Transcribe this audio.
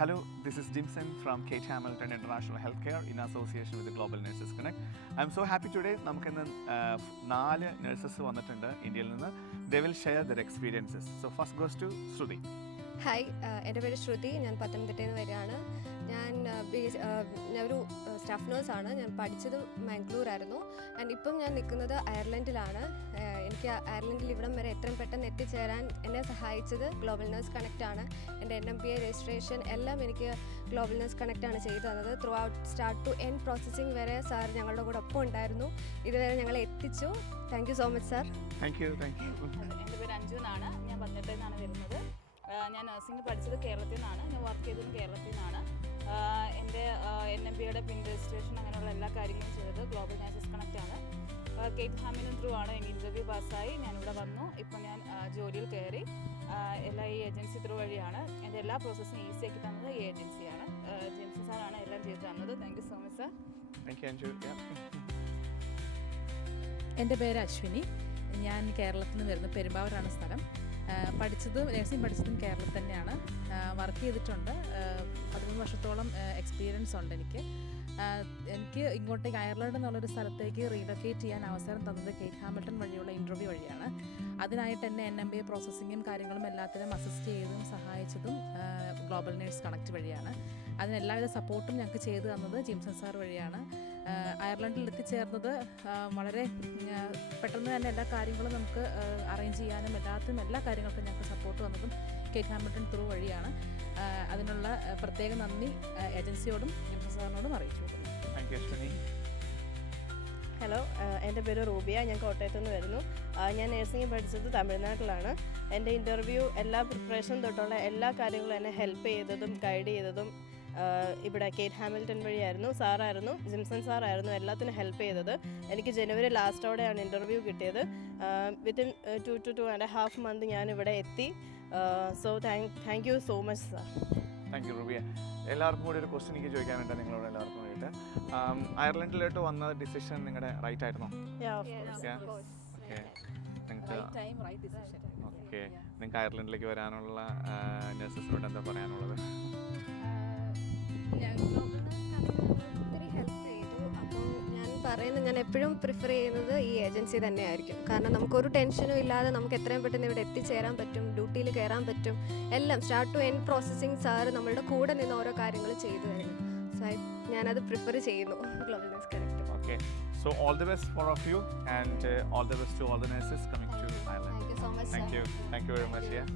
Hello, this is Jimson from Kate Hamilton International Healthcare in association with the Global Nurses Connect. I'm so happy today. നമുക്കിന്ന് 4 nurses വന്നിട്ടുണ്ട് ഇന്ത്യയിൽ നിന്ന്. They will share their experiences. So first goes to Shruti. Hi, എൻ്റെ പേര് ശ്രുതി. ഞാൻ പത്തനംതിട്ടയിൽ നിന്ന് വരികയാണ്. ഞാൻ ഒരു സ്റ്റാഫ് നേഴ്സാണ്. ഞാൻ പഠിച്ചത് മാംഗ്ലൂരായിരുന്നു. ആൻഡ് ഇപ്പം ഞാൻ നിൽക്കുന്നത് അയർലൻഡിലാണ്. എനിക്ക് അയർലൻഡിൽ ഇവിടം വരെ എത്രയും പെട്ടെന്ന് എത്തിച്ചേരാൻ എന്നെ സഹായിച്ചത് ഗ്ലോബൽ നേഴ്സ് കണക്റ്റ് ആണ്. എൻ്റെ NMBA രജിസ്ട്രേഷൻ എല്ലാം എനിക്ക് ഗ്ലോബൽ നേഴ്സ് കണക്റ്റ് ആണ് ചെയ്തു തന്നത്. Throughout start to end processing വരെ സാർ ഞങ്ങളുടെ കൂടെ ഒപ്പം ഉണ്ടായിരുന്നു. ഇതുവരെ ഞങ്ങളെ എത്തിച്ചു. Thank you so much sir. Thank you. എൻ്റെ പേര് അഞ്ജു എന്നാണ്. ഞാൻ പത്തനംതിട്ടയിൽ നിന്നാണ് വരുന്നത്. ഞാൻ നഴ്സിംഗ് പഠിച്ചത് കേരളത്തിൽ നിന്നാണ്. ഞാൻ വർക്ക് ചെയ്തതും കേരളത്തിൽ നിന്നാണ്. എൻ്റെ NMBAയുടെ പിൻ രജിസ്ട്രേഷൻ അങ്ങനെയുള്ള എല്ലാ കാര്യങ്ങളും ചെയ്തത് ഗ്ലോബൽ നേഴ്സസ് കണക്റ്റ് ആണ്. കേറ്റ് ഹാമിൽട്ടൺ ത്രൂ ആണ് എനിക്ക് ഇൻ്റർവ്യൂ പാസ്സായി ഞാനിവിടെ വന്നു. ഇപ്പം ഞാൻ ജോലിയിൽ കയറി. എല്ലാം ഈ ഏജൻസി ത്രൂ വഴിയാണ്. എൻ്റെ എല്ലാ പ്രോസസ്സും ഈസി ആക്കി തന്നത് ഈ ഏജൻസിയാണ്. ജിംസൺ സാറാണ് എല്ലാം ചെയ്ത് തന്നത്. Thank you so much sir. Thank you, Anju. എൻ്റെ പേര് അശ്വിനി. ഞാൻ കേരളത്തിൽ നിന്ന് വരുന്നു. പെരുമ്പാവൂരാണ് സ്ഥലം. നഴ്സിംഗ് പഠിച്ചതും കേരളത്തിൽ തന്നെയാണ്. വർക്ക് ചെയ്തിട്ടുണ്ട്. 13 വർഷത്തോളം എക്സ്പീരിയൻസ് ഉണ്ട് എനിക്ക്. ഇങ്ങോട്ടേക്ക് അയർലൻഡ് എന്നുള്ളൊരു സ്ഥലത്തേക്ക് റീലൊക്കേറ്റ് ചെയ്യാൻ അവസരം തന്നത് കേറ്റ് ഹാമിൽട്ടൺ വഴിയുള്ള ഇൻ്റർവ്യൂ വഴിയാണ്. അതിനായിട്ട് എന്നെ NMBA പ്രോസസ്സിങ്ങും കാര്യങ്ങളും എല്ലാത്തിനും അസിസ്റ്റ് ചെയ്തതും സഹായിച്ചതും ഗ്ലോബൽ നേഴ്സ് കണക്റ്റ് വഴിയാണ്. അതിന് എല്ലാവിധ സപ്പോർട്ടും ഞങ്ങൾക്ക് ചെയ്തു തന്നത് ജിംസൺ സാർ വഴിയാണ്. അയർലൻഡിൽ എത്തിച്ചേർന്നത് വളരെ പെട്ടെന്ന് തന്നെ എല്ലാ കാര്യങ്ങളും നമുക്ക് അറേഞ്ച് ചെയ്യാനും എല്ലാ കാര്യങ്ങൾക്കും ഞങ്ങൾക്ക് സപ്പോർട്ട് വന്നതും കേറ്റ് ഹാമിൽട്ടൺ ത്രൂ വഴിയാണ്. അതിനുള്ള പ്രത്യേക നന്ദി ഏജൻസിയോടും ജിംസൺ സാറിനോടും അറിയിച്ചു കൊടുക്കുന്നു. ഹലോ, എൻ്റെ പേര് റൂബിയ. ഞാൻ കോട്ടയത്തു നിന്ന് വരുന്നു. ഞാൻ നഴ്സിംഗ് പഠിച്ചത് തമിഴ്നാട്ടിലാണ്. എൻ്റെ ഇൻ്റർവ്യൂ എല്ലാ പ്രിപ്പറേഷൻ തൊട്ടുള്ള എല്ലാ കാര്യങ്ങളും എന്നെ ഹെൽപ്പ് ചെയ്തതും ഗൈഡ് ചെയ്തതും ഇവിടെ കേറ്റ് ഹാമിൽട്ടൺ വഴിയായിരുന്നു. സാറായിരുന്നു, ജിംസൺ സാറായിരുന്നു എല്ലാത്തിനും ഹെൽപ്പ് ചെയ്തത്. എനിക്ക് ജനുവരി ലാസ്റ്റോടെയാണ് ഇൻ്റർവ്യൂ കിട്ടിയത്. വിത്തിൻ 2 to 2.5 months ഞാൻ ഇവിടെ എത്തി. So thank you so much sir. Thank you Rubiya. എല്ലാവർക്കും കൂടി ഒരു ക്വസ്റ്റ്യൻ എനിക്ക് ചോദിക്കാനുണ്ട് നിങ്ങളോട് എല്ലാവർക്കും വേണ്ടിയിട്ട്. അയർലൻഡിലോട്ട് വന്ന ഡിസിഷൻ നിങ്ങളുടെ റൈറ്റ് ആയിരുന്നോ? നിങ്ങൾക്ക് അയർലൻഡിലേക്ക് വരാനുള്ള നഴ്സസിനോട് എന്താ പറയാനുള്ളത്? ഒത്തിരി ഹെൽപ്പ് ചെയ്തു. അപ്പോൾ ഞാൻ എപ്പോഴും പ്രിഫർ ചെയ്യുന്നത് ഈ ഏജൻസി തന്നെയായിരിക്കും. കാരണം നമുക്കൊരു ടെൻഷനും ഇല്ലാതെ നമുക്ക് എത്രയും പെട്ടെന്ന് ഇവിടെ എത്തിച്ചേരാൻ പറ്റും, ഡ്യൂട്ടിയിൽ കയറാൻ പറ്റും. എല്ലാം start to end processing sir നമ്മളുടെ കൂടെ നിന്ന് ഓരോ കാര്യങ്ങൾ ചെയ്തു തരുന്നു. സോ ഞാനത് പ്രിഫർ ചെയ്യുന്നു global nurse connect. Okay, so all the best for all of you and all the best to all the nurses coming to Ireland. Thank you so much, Thank you very much. Yeah.